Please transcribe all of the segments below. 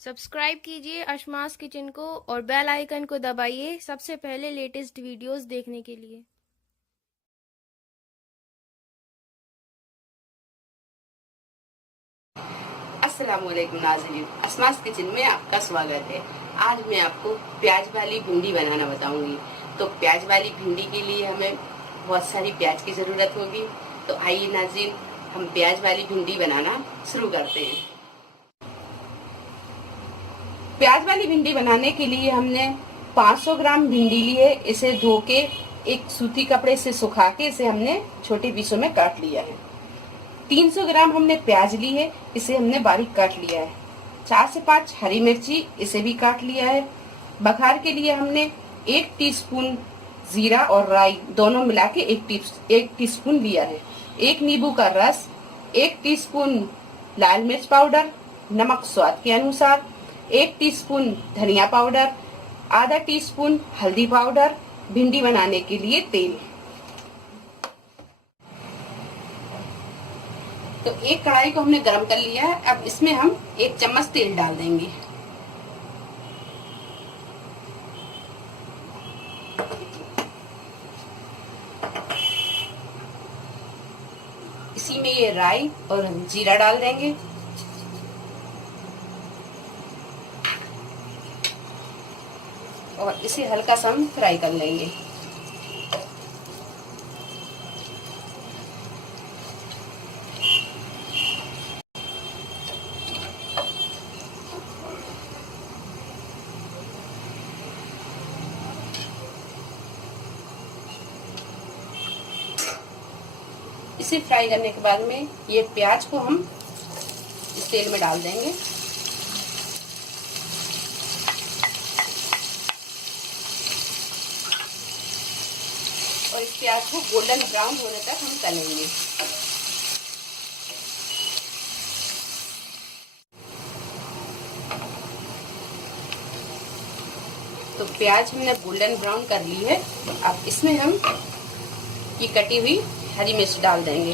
Subscribe कीजिए अशमास kitchen को और बेल आइकन को दबाइए सबसे पहले लेटेस्ट वीडियोस देखने के लिए। अस्सलाम वालेकुम नाज़रीन, असमास किचन में आपका स्वागत है। आज मैं आपको प्याज वाली भिंडी बनाना बताऊंगी। तो प्याज वाली भिंडी के लिए हमें बहुत सारी प्याज की ज़रूरत होगी। तो आइए नाज़रीन, हम प्याज वाली भिंडी बनाना शुरू करते हैं। प्याज वाली भिंडी बनाने के लिए हमने 500 ग्राम भिंडी ली है। इसे धो के एक सूती कपड़े से सुखा के इसे हमने छोटे पीसों में काट लिया है। 300 ग्राम हमने प्याज ली है, इसे हमने बारीक काट लिया है। 4 से 5 हरी मिर्ची, इसे भी काट लिया है। बघार के लिए हमने 1 टीस्पून जीरा और राई दोनों मिला के 1 टीस्पून लिया है। 1 नींबू का रस, 1 टीस्पून लाल मिर्च पाउडर, नमक स्वाद के अनुसार, 1 टीस्पून धनिया पाउडर, आधा टीस्पून हल्दी पाउडर, भिंडी बनाने के लिए तेल। तो एक कढ़ाई को हमने गरम कर लिया है। अब इसमें हम 1 चम्मच तेल डाल देंगे। इसी में ये राई और जीरा डाल देंगे और इसे हल्का सा हम फ्राई कर लेंगे। इसे फ्राई करने के बाद में ये प्याज को हम इस तेल में डाल देंगे और इस प्याज को गोल्डन ब्राउन होने तक हम तलेंगे। तो प्याज हमने गोल्डन ब्राउन कर ली है। अब इसमें हम ये कटी हुई हरी मिर्च डाल देंगे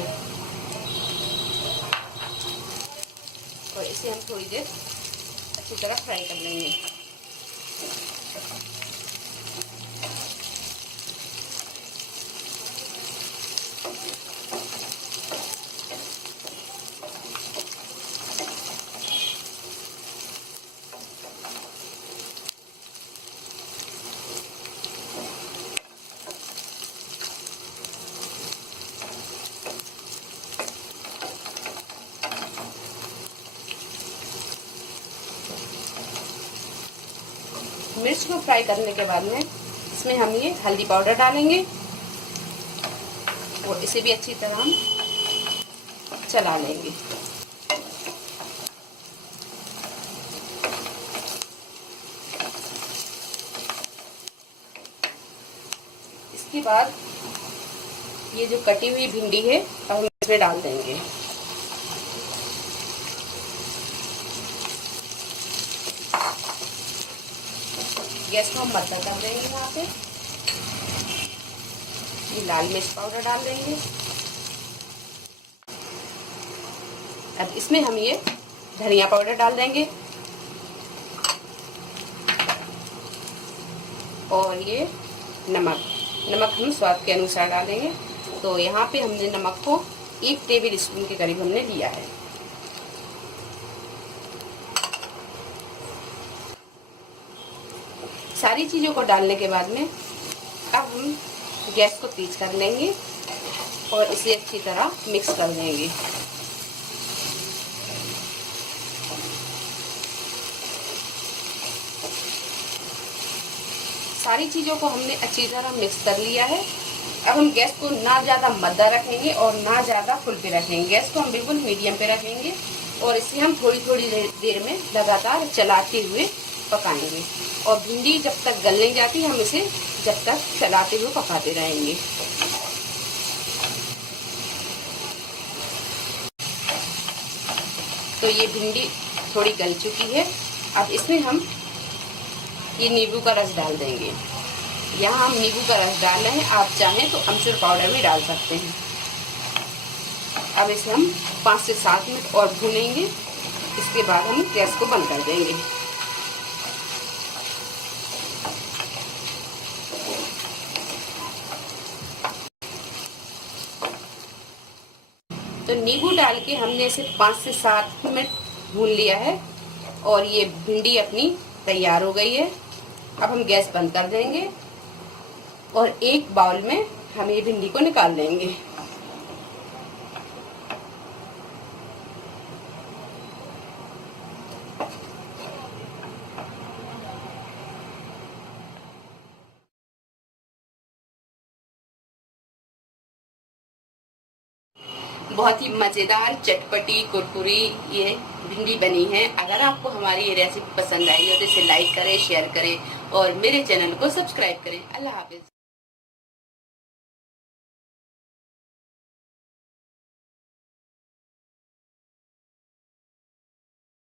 और इसे हम थोड़ी देर अच्छी तरह फ्राई कर लेंगे। मिर्च को फ्राई करने के बाद में इसमें हम ये हल्दी पाउडर डालेंगे और इसे भी अच्छी तरह हम चला लेंगे। इसके बाद ये जो कटी हुई भिंडी है हम इसमें डाल देंगे। गैस को हम मद्दा कर देंगे। यहाँ पे ये लाल मिर्च पाउडर डाल देंगे। अब इसमें हम ये धनिया पाउडर डाल देंगे और ये नमक हम स्वाद के अनुसार डालेंगे। तो यहाँ पे हमने नमक को 1 टेबल स्पून के करीब हमने लिया है। सारी चीज़ों को डालने के बाद में अब हम गैस को तेज कर लेंगे और इसे अच्छी तरह मिक्स कर देंगे। सारी चीज़ों को हमने अच्छी तरह मिक्स कर लिया है। अब हम गैस को ना ज़्यादा मद्दा रखेंगे और ना ज़्यादा फुल पे रखेंगे। गैस को हम बिल्कुल मीडियम पे रखेंगे और इसे हम थोड़ी देर में लगातार चलाते हुए पकाएंगे और भिंडी जब तक गल नहीं जाती हम इसे जब तक चलाते हुए पकाते रहेंगे। तो ये भिंडी थोड़ी गल चुकी है। अब इसमें हम ये नींबू का रस डाल देंगे। यहाँ हम नींबू का रस डाल रहे हैं, आप चाहें तो अमचूर पाउडर भी डाल सकते हैं। अब इसे हम 5 से 7 मिनट और भूनेंगे इसके बाद हम गैस को बंद कर देंगे। तो नींबू डाल के हमने इसे 5 से 7 मिनट भून लिया है और ये भिंडी अपनी तैयार हो गई है। अब हम गैस बंद कर देंगे और एक बाउल में हम ये भिंडी को निकाल लेंगे। बहुत ही मजेदार, चटपटी, कुरकुरी ये भिंडी बनी है। अगर आपको हमारी ये रेसिपी पसंद आई हो तो इसे लाइक करें, शेयर करें और मेरे चैनल को सब्सक्राइब करें। अल्लाह हाफिज।